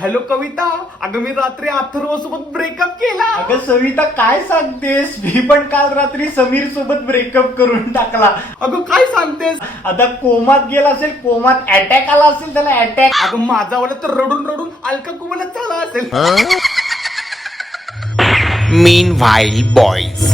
Hello कविता, अगं मी रात्री अथर्व सोबत ब्रेकअप केला. अगं सविता काय सांगतेस? मी पण काल रात्री समीर सोबत ब्रेकअप करून टाकला. अगं काय सांगतेस? आता कोमात गेला असेल, कोमात अटॅक आला असेल त्याला, अटॅक. अगं माझा वाला तर रडून रडून अलका कुबलच झाला असेल. Meanwhile, boys.